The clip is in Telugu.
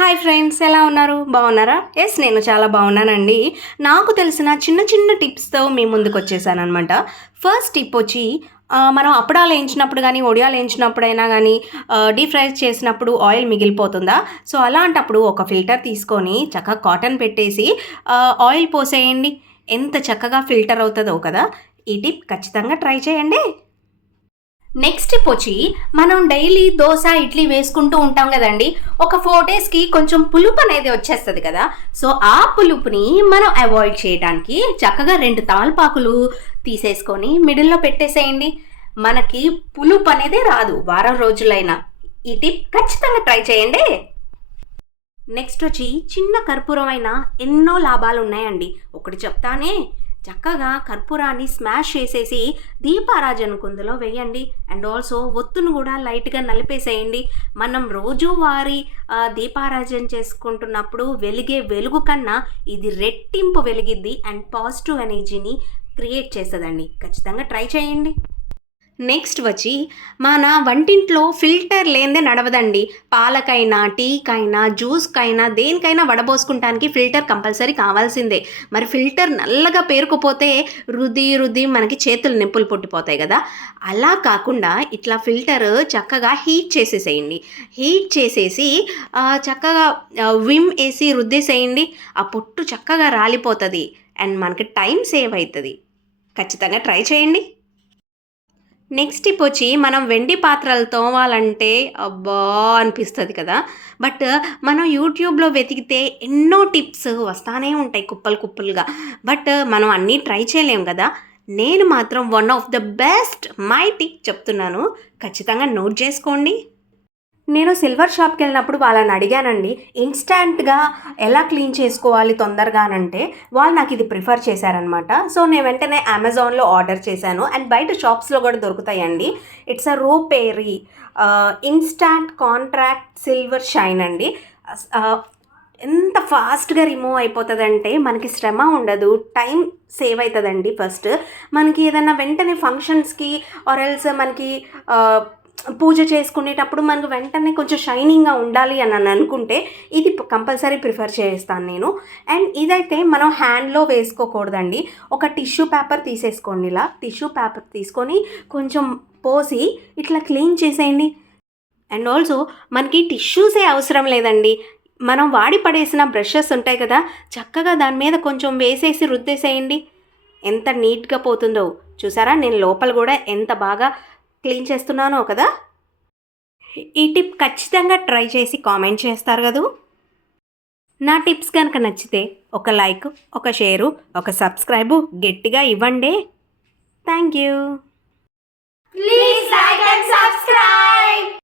హాయ్ ఫ్రెండ్స్ ఎలా ఉన్నారు? బాగున్నారా? ఎస్ నేను చాలా బాగున్నానండి. నాకు తెలిసిన చిన్న చిన్న టిప్స్తో మీ ముందుకు వచ్చేసానమాట ఫస్ట్ టిప్ వచ్చి మనం అప్పడాలు వేయించినప్పుడు కానీ ఒడియాలు వేయించినప్పుడైనా కానీ డీప్ ఫ్రై చేసినప్పుడు ఆయిల్ మిగిలిపోతుందా? సో అలాంటప్పుడు ఒక ఫిల్టర్ తీసుకొని చక్కగా కాటన్ పెట్టేసి ఆయిల్ పోసేయండి. ఎంత చక్కగా ఫిల్టర్ అవుతుందో కదా? ఈ టిప్ ఖచ్చితంగా ట్రై చేయండి. నెక్స్ట్ టిప్ వచ్చి మనం డైలీ దోశ ఇడ్లీ వేసుకుంటూ ఉంటాం కదండి. ఒక ఫోర్ డేస్కి కొంచెం పులుపు అనేది వచ్చేస్తుంది కదా. సో ఆ పులుపుని మనం అవాయిడ్ చేయడానికి చక్కగా రెండు తాల్పాకులు తీసేసుకొని మిడిల్లో పెట్టేసేయండి. మనకి పులుపు అనేది రాదు వారం రోజులైనా. ఈ టిప్ ఖచ్చితంగా ట్రై చేయండి. నెక్స్ట్ వచ్చి చిన్న కర్పూరం అయినా ఎన్నో లాభాలు ఉన్నాయండి ఒకటి చెప్తానే చక్కగా కర్పూరాన్ని స్మాష్ చేసేసి దీపారాజన కుందులో వేయండి. అండ్ ఆల్సో ఒత్తును కూడా లైట్గా నలిపేసేయండి. మనం రోజువారీ దీపారాజన చేసుకుంటున్నప్పుడు వెలిగే వెలుగు కన్నా ఇది రెట్టింపు వెలిగిద్ది అండ్ పాజిటివ్ ఎనర్జీని క్రియేట్ చేస్తుందండి. ఖచ్చితంగా ట్రై చేయండి. నెక్స్ట్ వచ్చి మన వంటింట్లో ఫిల్టర్ లేనిదే నడవదండి. పాలకైనా టీకైనా జ్యూస్కైనా దేనికైనా వడబోసుకుంటానికి ఫిల్టర్ కంపల్సరీ కావాల్సిందే. మరి ఫిల్టర్ నల్లగా పేరుకుపోతే రుది రుది మనకి చేతులు నొప్పులు పుట్టిపోతాయి కదా. అలా కాకుండా ఇట్లా ఫిల్టర్ చక్కగా హీట్ చేసేసేయండి. హీట్ చేసేసి చక్కగా విమ్ వేసి రుద్దేసేయండి. ఆ పొట్టు చక్కగా రాలిపోతుంది. అండ్ మనకి టైం సేవ్ అవుతుంది. ఖచ్చితంగా ట్రై చేయండి. నెక్స్ట్ టిప్ వచ్చి మనం వెండి పాత్రలు తోమాలంటే అబ్బా అనిపిస్తుంది కదా. బట్ మనం యూట్యూబ్లో వెతికితే ఎన్నో టిప్స్ వస్తానే ఉంటాయి కుప్పలు కుప్పలుగా. బట్ మనం అన్నీ ట్రై చేయలేం కదా. నేను మాత్రం one of the best my tip చెప్తున్నాను. ఖచ్చితంగా నోట్ చేసుకోండి. నేను సిల్వర్ షాప్కి వెళ్ళినప్పుడు వాళ్ళని అడిగానండి ఇన్స్టాంట్గా ఎలా క్లీన్ చేసుకోవాలి తొందరగా అంటే వాళ్ళు నాకు ఇది ప్రిఫర్ చేశారనమాట సో నేను వెంటనే అమెజాన్లో ఆర్డర్ చేశాను. అండ్ బయట షాప్స్లో కూడా దొరుకుతాయండి. It's a rupee instant contract silver shine అండి. ఎంత ఫాస్ట్గా రిమూవ్ అయిపోతుందంటే మనకి శ్రమ ఉండదు. టైం సేవ్ అవుతుందండి ఫస్ట్. మనకి ఏదైనా వెంటనే ఫంక్షన్స్కి ఆర్ ఎల్స్ మనకి పూజ చేసుకునేటప్పుడు మనకు వెంటనే కొంచెం షైనింగ్గా ఉండాలి అని అని అనుకుంటే ఇది కంపల్సరీ ప్రిఫర్ చేస్తాను నేను. అండ్ ఇదైతే మనం హ్యాండ్లో వేసుకోకూడదండి. ఒక టిష్యూ పేపర్ తీసేసుకోండి ఇలా. టిష్యూ పేపర్ తీసుకొని కొంచెం పోసి ఇట్లా క్లీన్ చేసేయండి. అండ్ ఆల్సో మనకి టిష్యూసే అవసరం లేదండి. మనం వాడి పడేసిన బ్రషెస్ ఉంటాయి కదా చక్కగా దాని మీద కొంచెం వేసేసి రుద్దేసేయండి. ఎంత నీట్గా పోతుందో. చూసారా? నేను లోపల కూడా ఎంత బాగా క్లీన్ చేస్తున్నానో కదా? ఈ టిప్ ఖచ్చితంగా ట్రై చేసి కామెంట్ చేస్తారు కదూ. నా టిప్స్ కనుక నచ్చితే ఒక లైక్ ఒక షేరు ఒక సబ్స్క్రైబు గట్టిగా ఇవ్వండి. Thank you. Please like and subscribe.